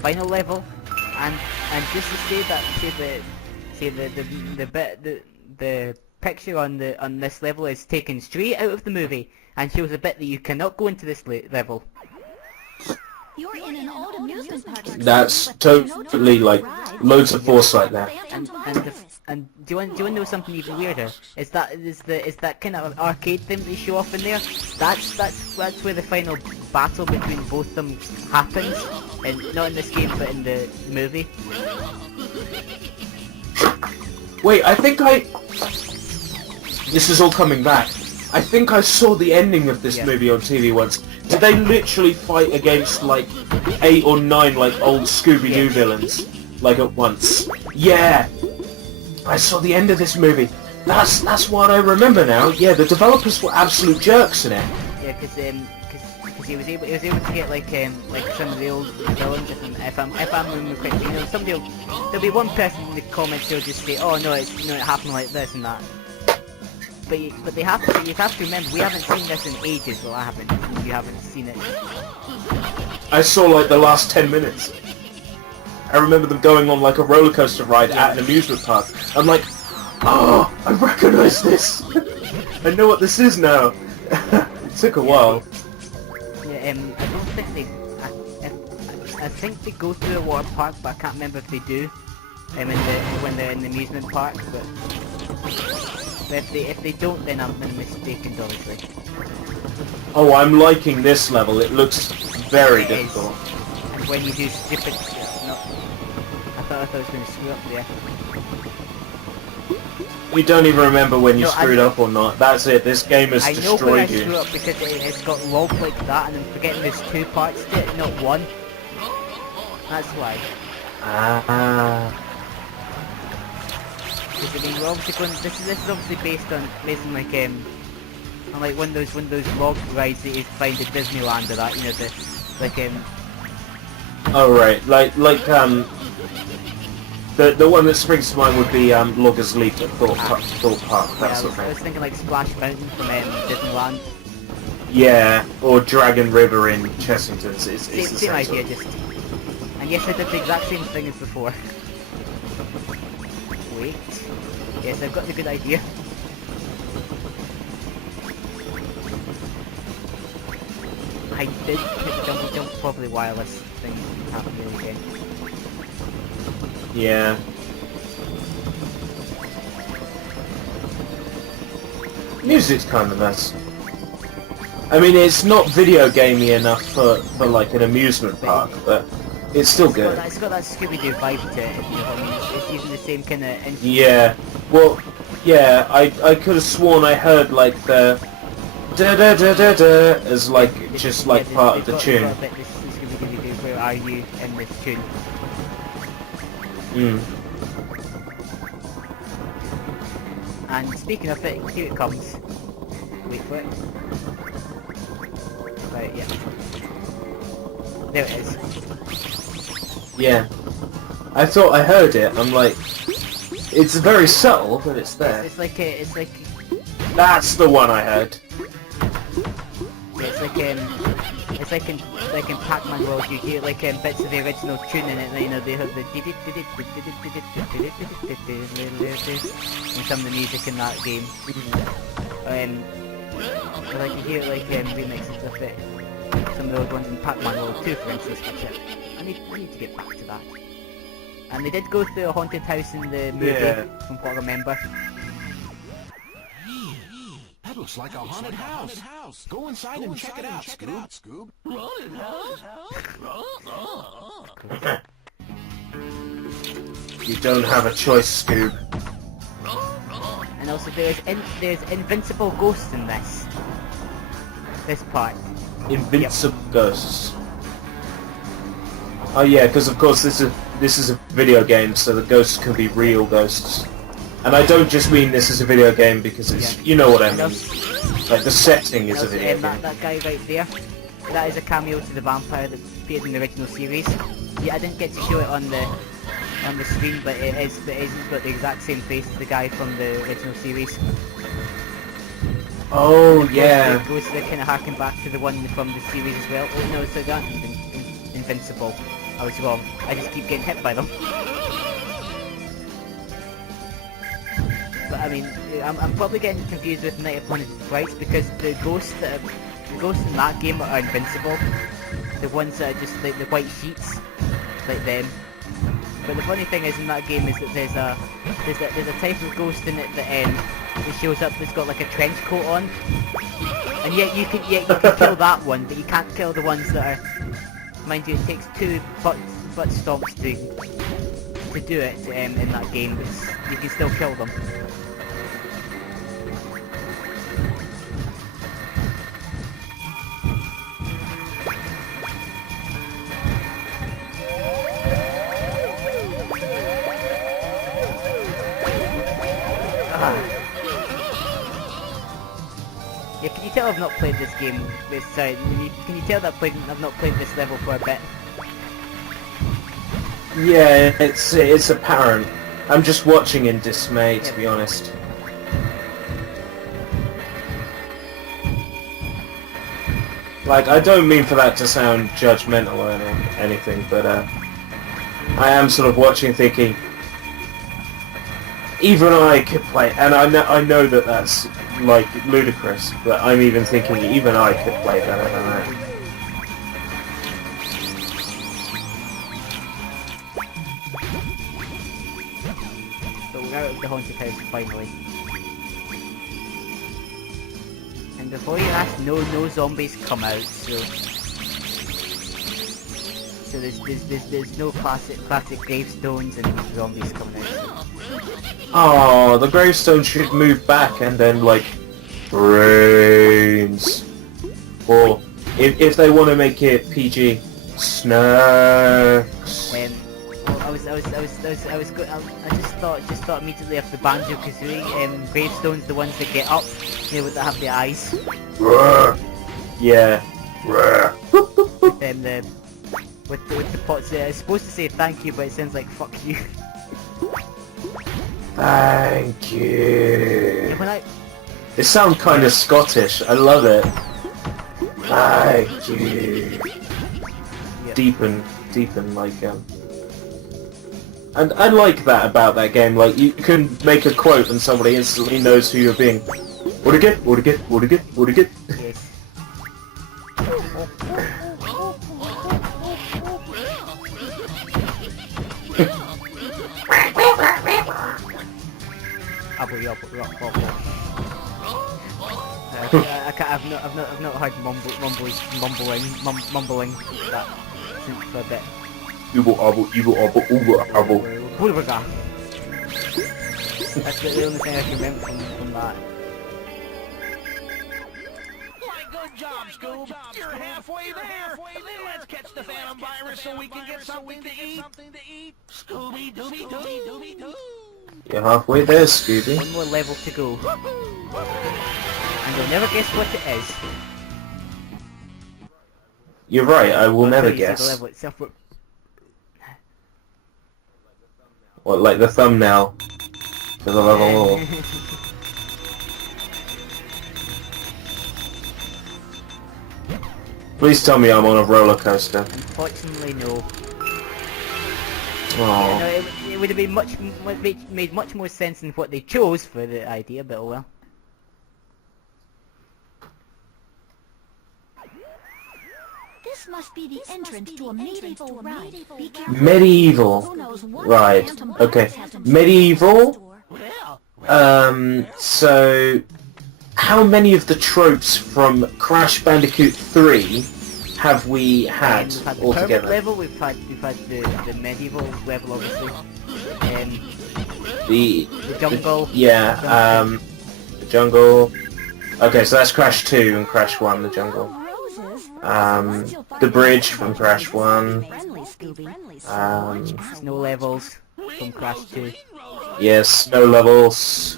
final level, and just to say that the picture on this level is taken straight out of the movie and shows a bit that you cannot go into this level. You're in an old amusement park. That's totally like loads of foresight there. And do you want to know something even weirder? Is that kind of arcade thing they show off in there? That's where the final battle between both them happens, and not in this game but in the movie. Wait, I think this is all coming back. I think I saw the ending of this movie on TV once. Did they literally fight against like 8 or 9 like old Scooby-Doo villains, like at once? Yeah, I saw the end of this movie. That's what I remember now. Yeah, the developers were absolute jerks in it. Yeah, because he was able to get like some of the old villains. If I'm remembering correctly, you know, there'll be one person in the comments who'll just say, oh no, it happened like this and that. But you have to remember, we haven't seen this in ages. Well, I haven't. You haven't seen it. I saw like the last 10 minutes. I remember them going on like a roller coaster ride at an amusement park. I'm like, oh, I recognise this. I know what this is now. It took a while. Yeah, I don't think they. I think they go through a water park, but I can't remember if they do. When they're in the amusement park, but if they don't, then I'm mistaken, obviously. Oh, I'm liking this level. It looks very difficult. And when you do stupid, no, I thought I was going to screw up there. You don't even remember when you screwed up or not. That's it. This game has destroyed you. I know when I screw up because it's got log like that, and I'm forgetting there's 2 parts to it, not 1. That's why. I mean, we're obviously going. This is obviously based on like one of those log rides that you find at Disneyland or that, you know, Oh right, like the one that springs to mind would be Loggers Leap at Thorpe Park. That sort of thing. I was thinking like Splash Mountain from Disneyland. Yeah, or Dragon River in Chessington. It's the same idea, just. And yes, I did the exact same thing as before. Wait. Yes, I've got the good idea. I did hit the jump, probably wireless thing happened really again. Yeah. Music's kind of nice. I mean, it's not video gamey enough for like an amusement park, but it's still good. It's got that Scooby-Doo vibe to it, you know what I mean? It's using the same kind of... Yeah, well, yeah, I could have sworn I heard like the da-da-da-da-da as like, just like part of the tune. Got a bit, this Scooby-Doo, where are you in this tune? And speaking of it, here it comes. Wait for it. Right, yeah. There it is. Yeah. I thought I heard it. I'm like, it's very subtle, but it's there. It's like a, That's the one I heard. It's like in Pac-Man World, you hear like bits of the original tune in it, you know, they have the and some of the music in that game. Like you hear like remixes of it. Some of those ones in Pac-Man World 2, for instance. I need to get back to that. And they did go through a haunted house in the movie, from what I remember. That looks like a haunted house. Go inside and check it out, Scoob. Haunted house? You don't have a choice, Scoob. And also there's invincible ghosts in this part. Invincible ghosts. Oh yeah, because of course this is a video game, so the ghosts can be real ghosts. And I don't just mean this is a video game because it's, you know what I mean. Like the setting is a video game. That guy right there, that is a cameo to the vampire that appeared in the original series. Yeah, I didn't get to show it on the screen, but he's got the exact same face as the guy from the original series. Oh yeah. It goes to kind of harken back to the one from the series as well. Oh no, so that Invincible. I was wrong. I just keep getting hit by them. But I mean, I'm probably getting confused with Night of Haunted Frights because the ghosts in that game are invincible. The ones that are just like the white sheets, like them. But the funny thing is in that game is that there's a type of ghost in it that shows up that's got like a trench coat on, and yet you can kill that one, but you can't kill the ones that are. Mind you, it takes 2 butt stomps to do it in that game, but you can still kill them. Yeah, can you tell I've not played this game? Sorry, can you tell that I've not played this level for a bit? Yeah, it's apparent. I'm just watching in dismay, to be honest. Like, I don't mean for that to sound judgmental or anything, but I am sort of watching thinking, even I could play, and I know that that's like ludicrous, but I'm even thinking even I could play better than that. So we're out of the haunted house finally. And before you ask, no zombies come out, so there's no classic gravestones and zombies coming out. Oh, the gravestone should move back and then like brains. Or if they want to make it PG, snacks. I just thought immediately of the Banjo-Kazooie gravestones, the ones that get up, that have the eyes. Yeah. With the pots there. It's supposed to say thank you, but it sounds like fuck you. Thank you. Yeah, They sound kind of Scottish. I love it. Thank you. Yeah. Deepen, like And I like that about that game. Like you can make a quote and somebody instantly knows who you're being. What again? Yes. I've not heard mumbling that since for a bit. That's the only thing I can remember from that. Good job, Scoob. You're halfway there. Let's catch the Phantom Virus so we can get something to eat. Scooby Dooby Dooby Doo. You're halfway there, Scooby. One more level to go. And you'll never guess what it is. You're right, I will never Until you see guess. the level itself, but What, like the thumbnail for the level? Please tell me I'm on a roller coaster. unfortunately no. Oh. No, it would have been made much more sense than what they chose for the idea, but oh well. This must be the entrance to a medieval ride. Be careful. Medieval Who knows what ride. phantom Okay. virus has in Medieval. store. So how many of the tropes from Crash Bandicoot 3 have we had We've had the all permit together? level, we've had the medieval level obviously. The jungle. The jungle. Okay, so that's Crash 2 and Crash 1, the jungle. Roses. The bridge from Crash 1. Friendly, Scooby. Snow levels from Crash 2. Yes, snow levels.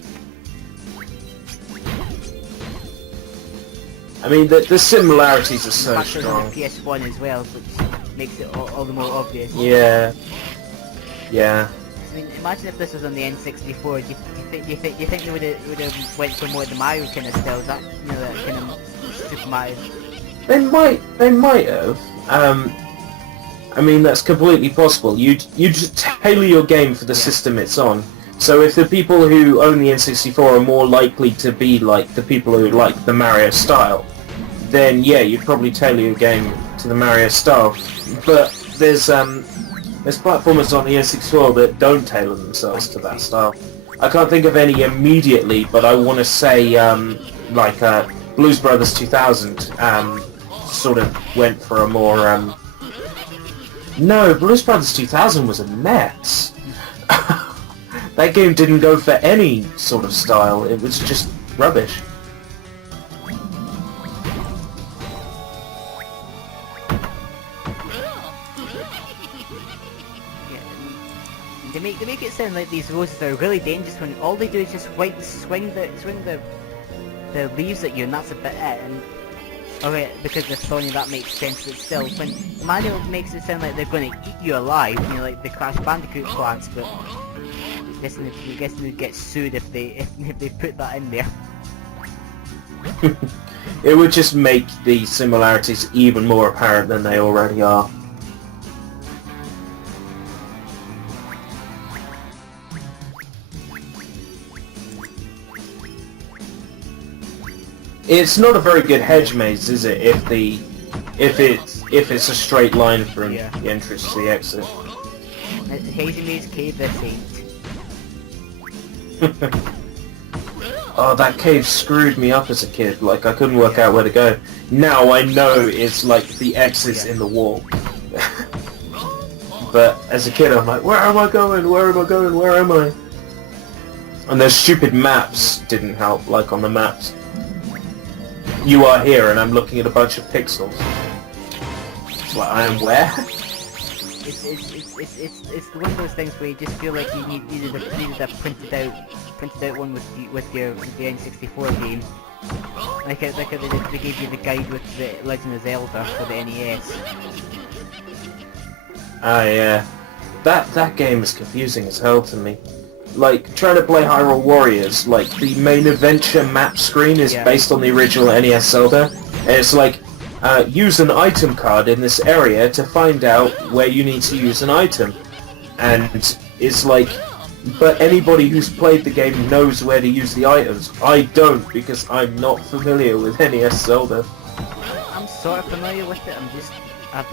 I mean, the similarities are so Factors on strong. the PS1 as well, which makes it all the more obvious. Yeah. Yeah. I mean, imagine if this was on the N64. Do you think they would have went for more of the Mario kind of styles? That that kind of Super Mario. They might have. I mean, that's completely possible. You just tailor your game for the system it's on. So if the people who own the N64 are more likely to be like the people who like the Mario style, then yeah, you'd probably tailor your game to the Mario style. But there's platformers on the N64 that don't tailor themselves to that style. I can't think of any immediately, but I want to say like Blues Brothers 2000 sort of went for a more no, Blues Brothers 2000 was a mess. That game didn't go for any sort of style, it was just rubbish. They make it sound like these roses are really dangerous when all they do is just swing the leaves at you, and that's about it. And okay, because they're thorny, that makes sense. But still, when the manual makes it sound like they're going to eat you alive, you know, like the Crash Bandicoot plants. But I'm guessing they'd get sued if they put that in there. It would just make the similarities even more apparent than they already are. It's not a very good hedge maze, is it? If it's a straight line from the entrance to the exit. Hazy Maze Cave, this ain't. Oh, that cave screwed me up as a kid. Like, I couldn't work out where to go. Now I know it's like the X's in the wall. But as a kid, I'm like, where am I going? Where am I going? Where am I? And those stupid maps didn't help, like on the maps. You are here, and I'm looking at a bunch of pixels. It's like, I am where? It's one of those things where you just feel like you needed a printed out one with the N64 game. Like they gave you the guide with the Legend of Zelda for the NES. Ah yeah, that game is confusing as hell to me. Like, trying to play Hyrule Warriors, like, the main adventure map screen is based on the original NES Zelda, and it's like, use an item card in this area to find out where you need to use an item. And it's like, but anybody who's played the game knows where to use the items. I don't, because I'm not familiar with NES Zelda. I'm sort of familiar with it. I've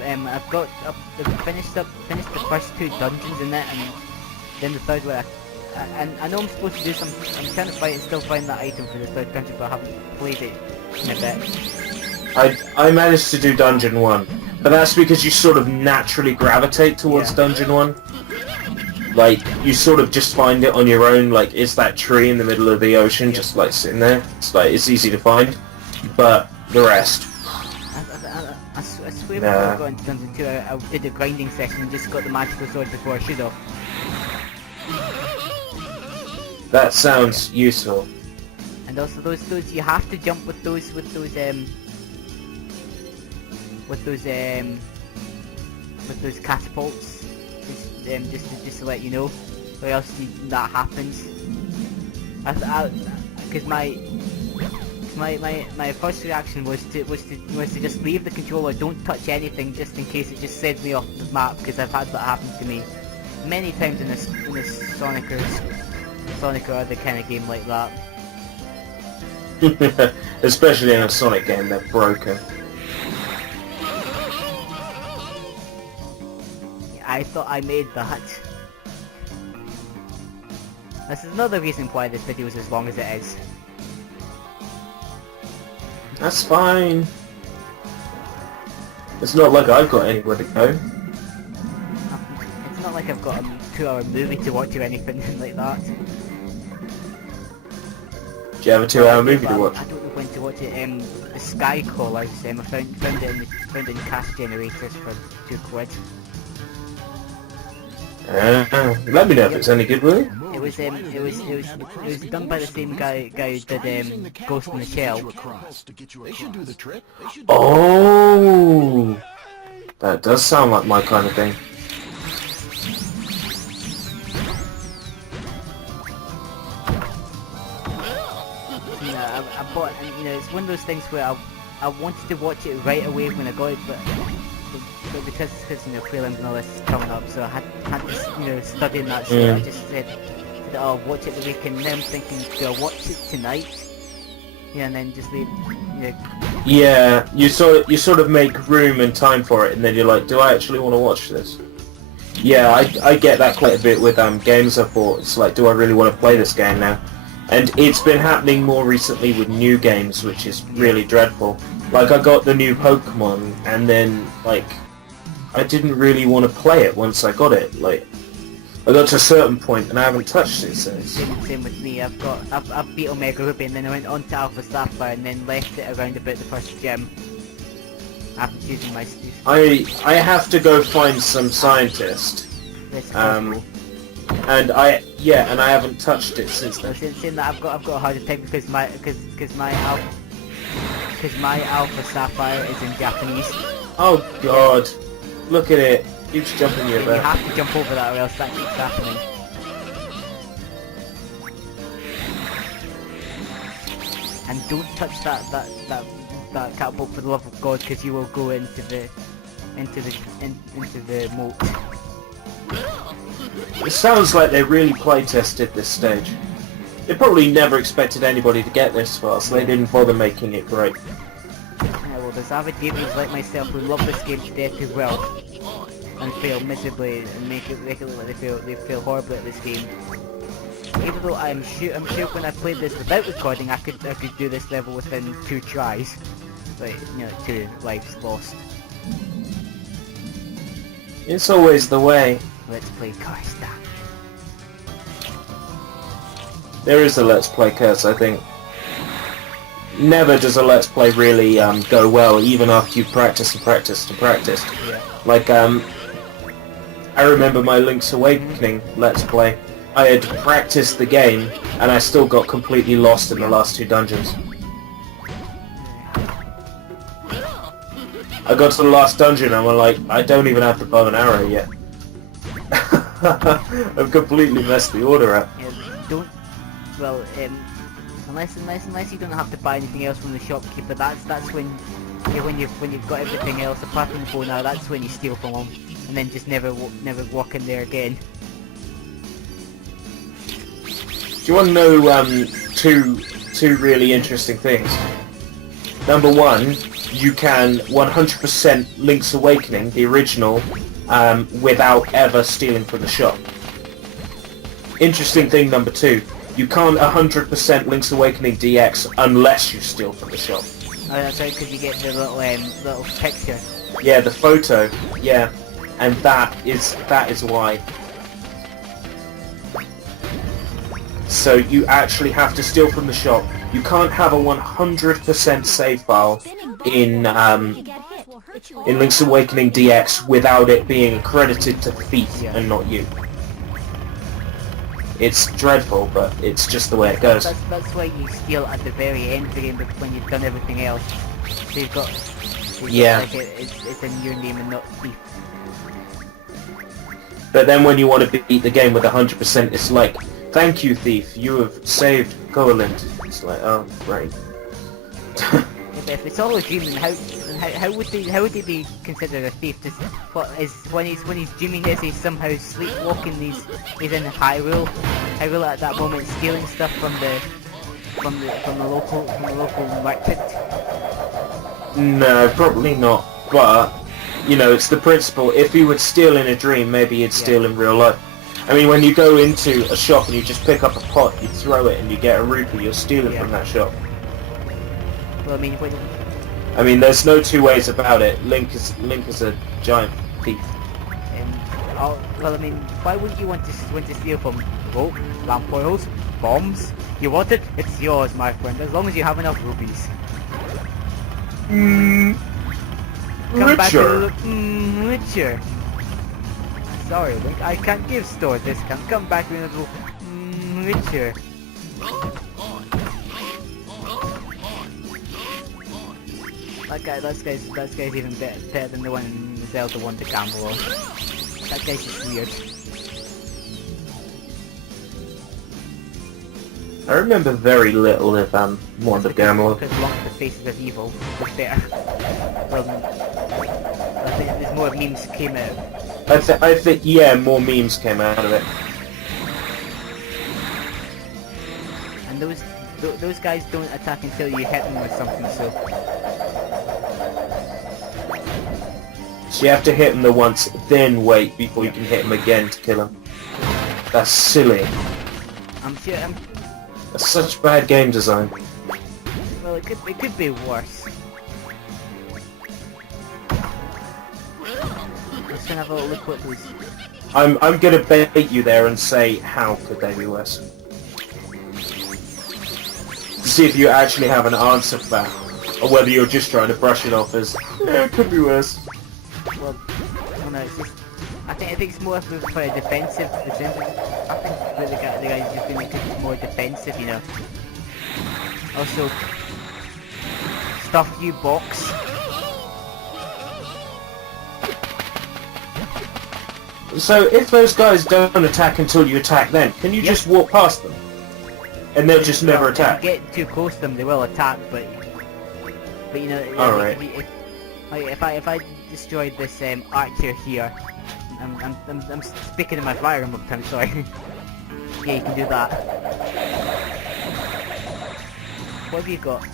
finished the first 2 dungeons in it, and then the third one. And I know I'm supposed to do some. I'm trying to fight and still find that item for the third dungeon, but I haven't played it in a bit. I managed to do Dungeon 1, but that's because you sort of naturally gravitate towards Dungeon 1. Like, you sort of just find it on your own, like, it's that tree in the middle of the ocean, just like sitting there. It's like, it's easy to find, but the rest. I swear before I got into Dungeon 2, I did a grinding session and just got the magical sword before I should have. That sounds useful. And also those you have to jump with those catapults, just to let you know, or else that happens. Because my first reaction was to just leave the controller, don't touch anything, just in case it just sends me off the map, because I've had that happen to me many times in this Sonic or other kind of game like that. Especially in a Sonic game, they're broken. I thought I made that. This is another reason why this video is as long as it is. That's fine. It's not like I've got anywhere to go. It's not like I've got a 2-hour movie to watch or anything like that. Do you have a 2-hour movie to watch? I don't know when to watch it. The Sky Callers. I found it in cash generators for £2. Let me know if it's any good, will you? It was done by the same guy who did Ghost in the Shell. Oh, that does sound like my kind of thing. I bought, and it's one of those things where I wanted to watch it right away when I got it, but because you know prelims and all this is coming up, so I had to you know studying that. So I just said that I'll watch it the weekend. And then I'm thinking, do I watch it tonight? Yeah, and then just leave. You know. Yeah, you sort of make room and time for it, and then you're like, do I actually want to watch this? Yeah, I get that quite a bit with games I bought. It's like, do I really want to play this game now? And it's been happening more recently with new games, which is really dreadful. Like, I got the new Pokemon, and then, like, I didn't really want to play it once I got it. Like, I got to a certain point, and I haven't touched it since. Same with me. I've beat Omega Ruby, and then I went on to Alpha Sapphire, and then left it around about the first gym. After choosing my stuff. I have to go find some scientist. And I haven't touched it since then. Saying that I've got a harder time because my Alpha Sapphire is in Japanese. Oh god, look at it. Keeps jumping you You about. have to jump over that or else that keeps happening. And don't touch that catapult for the love of God, because you will go into the moat. It sounds like they really play tested this stage. They probably never expected anybody to get this far, so they didn't bother making it great. Yeah, well, there's avid gamers like myself who love this game to death as well, and fail miserably and make it look like they fail horribly at this game. Even though I'm sure when I played this without recording, I could do this level within 2 tries. Like, you know, 2 lives lost. It's always the way. Let's play Karsta. There is a Let's Play curse, I think. Never does a Let's Play really go well, even after you've practiced and practiced and practiced. Yeah. Like, I remember my Link's Awakening Let's Play. I had practiced the game, and I still got completely lost in the last 2 dungeons. I got to the last dungeon, and I'm like, I don't even have the bow and arrow yet. I've completely messed the order up. Yeah, don't. Well, unless you don't have to buy anything else from the shopkeeper, that's when you've got everything else apart from the bow now. That's when you steal from them, and then just never walk in there again. Do you want to know two really interesting things? Number one, you can 100% Link's Awakening, the original, without ever stealing from the shop. Interesting thing number 2, you can't 100% Link's Awakening DX unless you steal from the shop. Oh, that's right, because you get the little picture. Yeah, the photo. Yeah, and that is why. So you actually have to steal from the shop. You can't have a 100% save file in Link's Awakening DX without it being accredited to Thief and not you. It's dreadful, but it's just the way it goes. That's why you steal at the very end of the game, when you've done everything else. So you've got like it's in your name and not Thief. But then when you want to beat the game with 100%, it's like, thank you, Thief, you have saved Goland. It's like, oh, great. If it's all a dream, then how would they be considered a thief? Just when he's dreaming, is he somehow sleepwalking? He's in Hyrule at that moment, stealing stuff from the local merchant. No, probably not. But you know, it's the principle. If he would steal in a dream, maybe he'd steal in real life. I mean, when you go into a shop and you just pick up a pot, you throw it, and you get a rupee, you're stealing from that shop. Well, I mean, there's no 2 ways about it. Link is a giant thief. Well, I mean, why wouldn't you want to steal from rope, lamp oils, bombs? You want it? It's yours, my friend, as long as you have enough rupees. Richer. Richer. Sorry, Link, I can't give store discount. Come back with a little richer. That guy's even better than the one in the Zelda one to gamble on. That guy's just weird. I remember very little of Wanda Gamble. Because Long the Faces of Evil was better. I think there's more memes came out. I think, yeah, more memes came out of it. And those guys don't attack until you hit them with something, so... So you have to hit them the once, then wait before you can hit them again to kill them. That's silly. That's such bad game design. Well, it could be worse. Let's have a little look what those... I'm gonna bait you there and say, how could they be worse? To see if you actually have an answer for that, or whether you're just trying to brush it off as, yeah, it could be worse. Well, no, it's just... I think it's more for a defensive. I think the guy's just going to make it more defensive, you know. Also, stuff you box. So if those guys don't attack until you attack them, can you just walk past them? And they'll just never attack? If you get too close to them, they will attack, but you know, Alright. if I destroyed this archer here, I'm speaking in my fire emblem time, sorry. Yeah, you can do that. What have you got?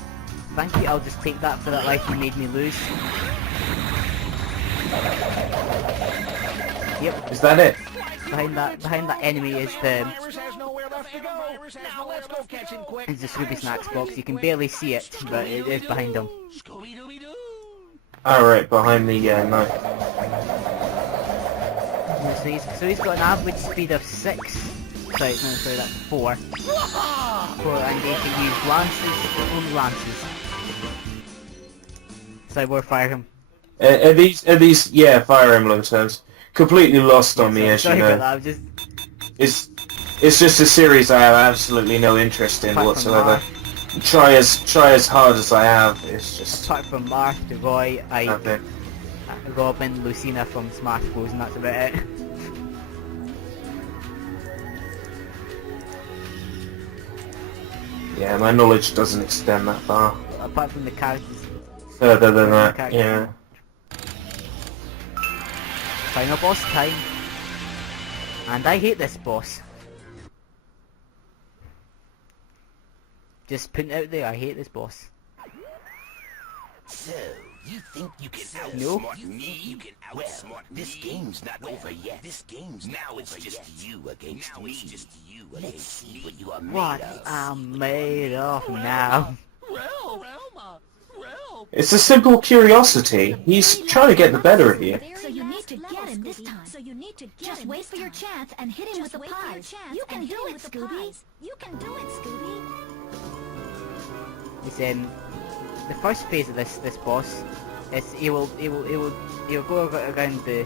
Thank you, I'll just take that for that life you made me lose. Yep. Is that it? Behind that enemy is the scooby snacks box. You can barely see it, but it is behind them. Alright, behind the knife. So he's got an average speed of 6. Sorry, that's 4. And he can use lances, only lances. So I will fire him. Are these, yeah, Fire Emblem terms. Completely lost on me, as you Sorry know. about that, It's just a series I have absolutely no interest in whatsoever. Try as hard as I have, it's just... Apart from Marth, Roy, Okay. Robin, Lucina from Smash Bros, and that's about it. Yeah, my knowledge doesn't extend that far. Apart from the characters. Further than that, yeah. Final boss time. And I hate this boss. Just putting it out there, I hate this boss. So, you think you can outsmart me? Well, this game's not over yet. Now it's just you against me. Let's see what you are made What of. I'm made of now. It's a simple curiosity. He's trying to get the better of you. So you need to get him this time. Just wait for your chance and hit him with the pies. You can do it, Scooby. It's the first phase of this boss is he'll go around the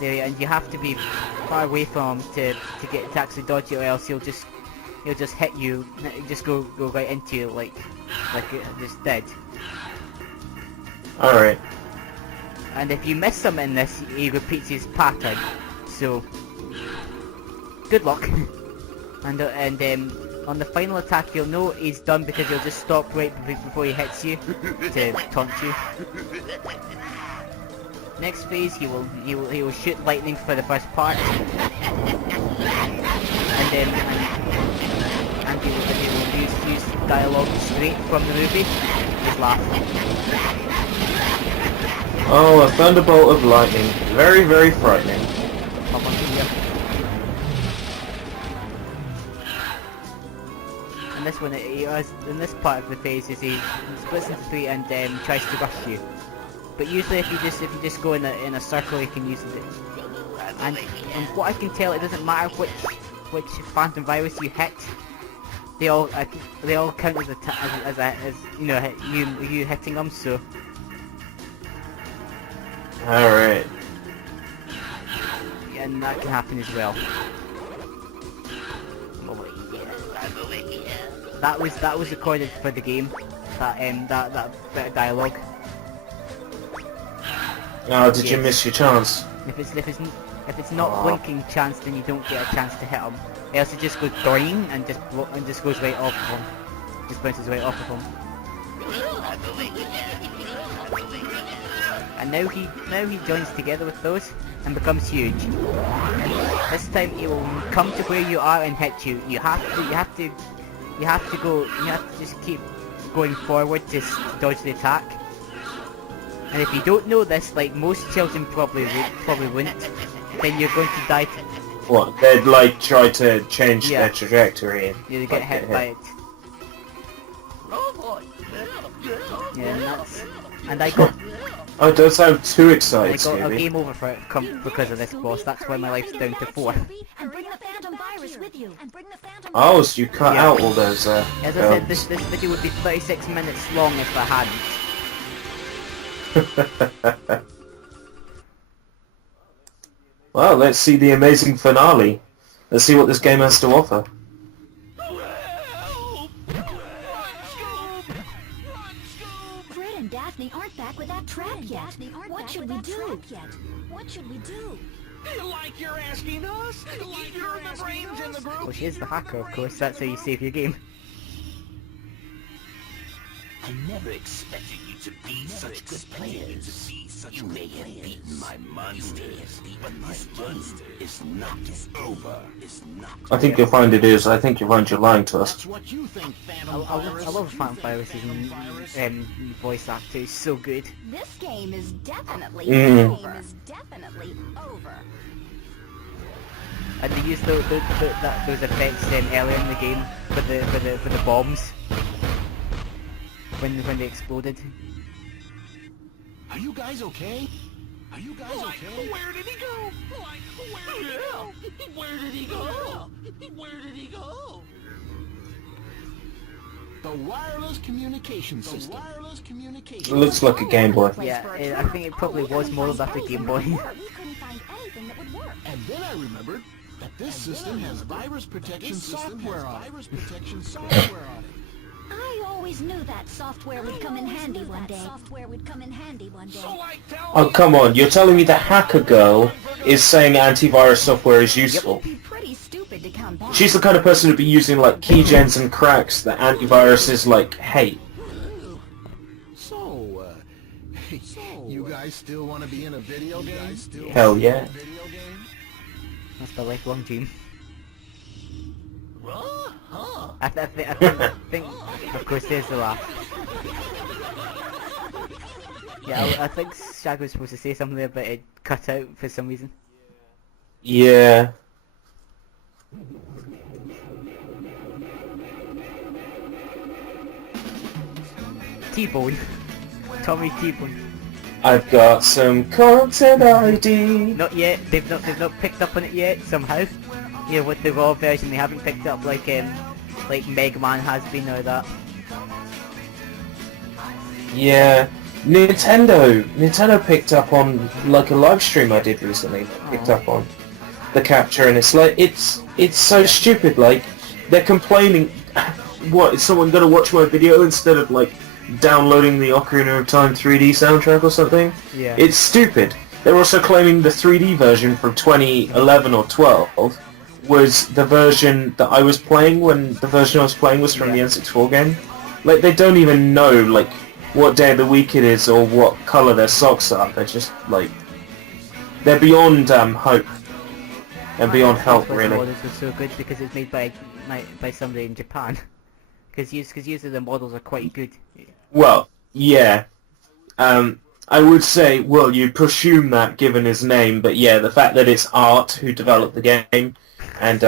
area, and you have to be far away from him to actually dodge it, or else he'll just hit you, just go right into you like just dead. Alright. And if you miss him in this, he repeats his pattern. So good luck. and on the final attack, you'll know he's done because he'll just stop right before he hits you to taunt you. Next phase, he will shoot lightning for the first part, and he will use dialogue straight from the movie. Just laugh. Oh, a thunderbolt of lightning. Very, very frightening. Come on, here. And this one, in this part of the phase, is he splits into 3 and tries to rush you. But usually, if you just go in a circle, you can use it. And from what I can tell, it doesn't matter which phantom virus you hit. They all count as you know, you hitting them. So. Alright. Yeah, and that can happen as well. That was recorded for the game. That bit of dialogue. Oh, did you miss your chance? If it's not blinking chance, then you don't get a chance to hit him. Else it just goes doing and just goes right off of him. Just bounces right off of him. and now he joins together with those and becomes huge. And this time he will come to where you are and hit you. You have to just keep going forward to dodge the attack. And if you don't know this, like most children probably wouldn't, then you're going to die. What? They'd like try to change their trajectory and you get hit by it. Yeah, and I got Oh, don't sound too excited, I got a Scooby. game over for it because of this boss. That's why my life's down to 4. And bring the phantom virus with you. And bring the phantom Oh, so you cut out all those, As I said, this video would be 36 minutes long if I hadn't. Well, let's see the amazing finale. Let's see what this game has to offer. Fred and Daphne aren't back with that trap yet. What should we do? What should we do? Like you're asking us? Like you're the brains in the group? Well, she is the hacker, of course. That's how you save your game. I never expected you to be such good players. You may have beaten my monsters, but my monster is not over. I think you'll find it is. I think you'll find you're lying to us. That's what you think, I love Phantom Virus's voice actor. He's so good. This game is definitely over. And they used those effects earlier in the game for the bombs when they exploded. Are you guys okay? Are you guys okay? Where did he go? Where did he go? Where did he go? Where did he go? The wireless communication system. It looks like a Game Boy. Yeah, I think it probably was modeled after Game Boy. We couldn't find anything that would work. And then I remembered that this system has virus protection software on it. I always knew that software would come in handy one day. Oh, come on. You're telling me the hacker girl is saying antivirus software is useful? It'd be pretty stupid to come back. She's the kind of person to be using, like, keygens and cracks that antiviruses, like, hate. So, you guys still want to be in a video game? Hell yeah. That's my lifelong dream. I think, of course, there's the laugh. Yeah, I think Shag was supposed to say something there, but it cut out for some reason. Yeah. T-Bone. Tommy T-Bone. I've got some content ID. Not yet. They've not picked up on it yet somehow. Yeah, with the raw version, they haven't picked up like Mega Man has been or that. Yeah. Nintendo picked up on, like, a live stream I did recently. Picked up on the capture, and it's like, it's so stupid. Like, they're complaining. What, is someone gonna watch my video instead of, like, downloading the Ocarina of Time 3D soundtrack or something? Yeah. It's stupid. They're also claiming the 3D version from 2011 or 12 was the version that I was playing when the version I was playing was from the N64 game. Like, they don't even know, like, what day of the week it is or what colour their socks are. They're just, like, they're beyond hope and beyond help, The really. models were so good because it's made by somebody in Japan. Because usually the models are quite good. Well, yeah. I would say, well, you presume that given his name, but yeah, the fact that it's Art who developed the game, and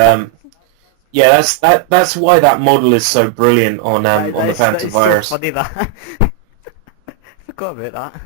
yeah, that's why that model is so brilliant on the Phantom Virus. So funny that. Forgot about that.